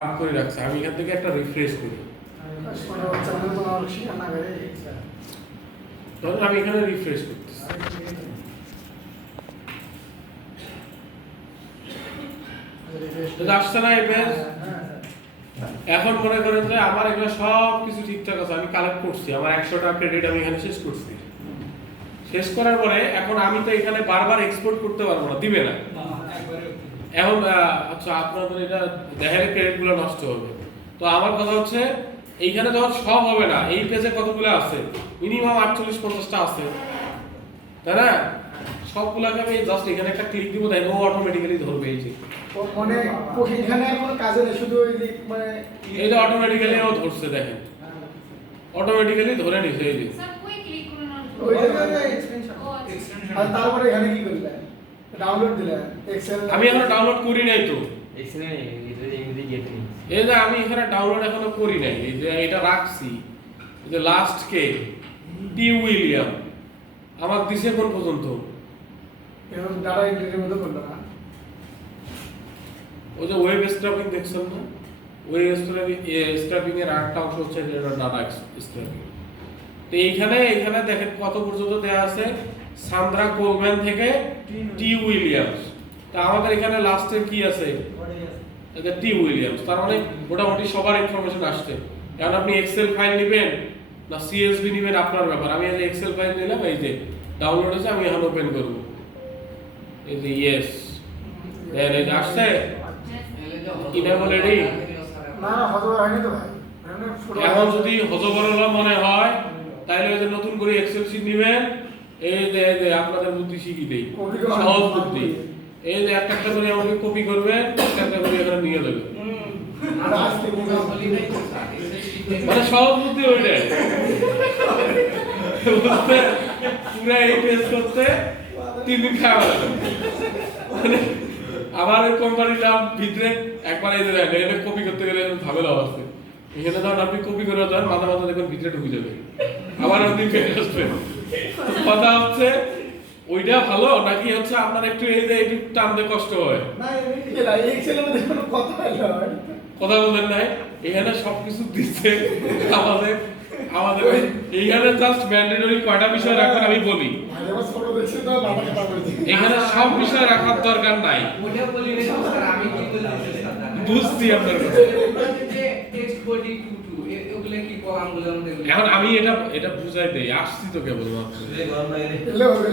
করে রাখছে। আমি এখান থেকে একটা রিফ্রেশ করি, ধরুন আমি এখানে রিফ্রেশ করতেছি, আসছে না এই পেজ। এখন মনে করেন যে আমার এগুলো সব কিছু ঠিকঠাক আছে, আমি কালেক্ট করছি, আমার 100টা ক্রেডিট আমি এখানে শেষ করছি। শেষ করার পরে এখন আমি তো এখানে বারবার এক্সপোর্ট করতে পারবো না, দিবে না। এখন আচ্ছা আপনাদের এটা দেহের ক্রেডিটগুলো নষ্ট হবে। তো আমার কথা হচ্ছে এইখানে যখন সব হবে না, এই পেজে কতগুলো আছে, মিনিমাম 48-50টা আছে, তাই না? সবগুলোকে আমি জাস্ট এখানে একটা ক্লিক দিব, তাই ও অটোমেটিক্যালি ধরবে। এই যে মানে এখানে আর কোনো কাজ নেই, শুধু ওই যে মানে এইটা অটোমেটিক্যালি ও ধরছে, দেখেন অটোমেটিক্যালি ধরে নিছে। এই যে স্যার কই ক্লিক করুন ওই যে এক্সটেনশন, আর তারপরে এখানে কি করলেন, ডাউনলোড দিলেন এক্সেল। আমি এখনো ডাউনলোড করি নাই তো, এখানে ইংরেজি গেটে এই যে আমি এখানে ডাউনলোড এখনো করি নাই। এই যে এটা রাখছি, এই যে লাস্ট কে টি উইলিয়াম আমার দিছে কোন পর্যন্ত, এখন ডাটা এন্ট্রির মধ্যে করলো না। ওই যে ওয়েব স্ক্রাপিং দেখছেন না, ওয়েব স্ক্রাপিং এর আরেকটা অংশ হচ্ছে ডাটা স্ক্রাপিং। তো এইখানে দেখেন কত পর্যন্ত দেয়া আছে, সান্দ্রা কোলম্যান থেকে টি উইলিয়ামস। তা আমাদের এখানে লাস্টে কি আছে, এটা টি উইলিয়ামস। তার মানে মোটামুটি সবার ইনফরমেশন আসছে। এখন আপনি এক্সেল ফাইল নেবেন না সিএসভি নেবেন আপনার ব্যাপার। আমি এই যে এক্সেল ফাইল নিলাম, এই যে ডাউনলোড হয়েছে, আমি এখন ওপেন করব। এই যে ইয়েস, দেন এই যে আসছে ইনেবল রেডি। না হজম হয়নি তো ভাই। এখন যদি হজবরল মনে হয় তাহলে ওই যে নতুন করে এক্সেল শীট নেবেন। এই যে আপনাদের বুদ্ধি শিখিয়ে দেই, সহজ বুদ্ধি। এই যে একটা একটা করে আমাকে কপি করবেন, একটা একটা করে এখানে নিয়ে দেবেন। মানে সহজ বুদ্ধি ওইটাই, বুঝতে পুরো এই পেজ করতে 3 দিন খাওয়া লাগবে। মানে আমার ওই কোম্পানিটা ভিতরে একবার এই যে এটা কপি করতে গেলে ঝামেলা আছে। এখানে ধরুন আপনি কপি করে দেন, মাথা মাথা দেখুন ভিতরে ঢুকে যাবে, আবার আপনি ফেরত আসবেন। কথা হচ্ছে ওইটা ভালো নাকি হচ্ছে আপনার একটু এই যে একটু টানতে কষ্ট হয়? না এই এক্সেলের মধ্যে কোনো কথা নাই, কথা বলেন নাই, এখানে সবকিছু দিচ্ছে। আমাদের এইখানে জাস্ট ম্যান্ডেটরি কয়টা বিষয় রাখবেন আমি বলি, আমার ছোট দেখছি তো মাথা কাটা করেছে। এখানে সব বিষয় রাখার দরকার নাই। ওটা বলি না স্যার, আমি কি বলতেছি স্যার, বুঝছি আপনার কথা। যে টেক্সট বডি টু এগুলো কি কলামগুলোর মধ্যে এখন আমি এটা বুঝাই দেই, আসছি তো কেবল মাত্র। এলে হবে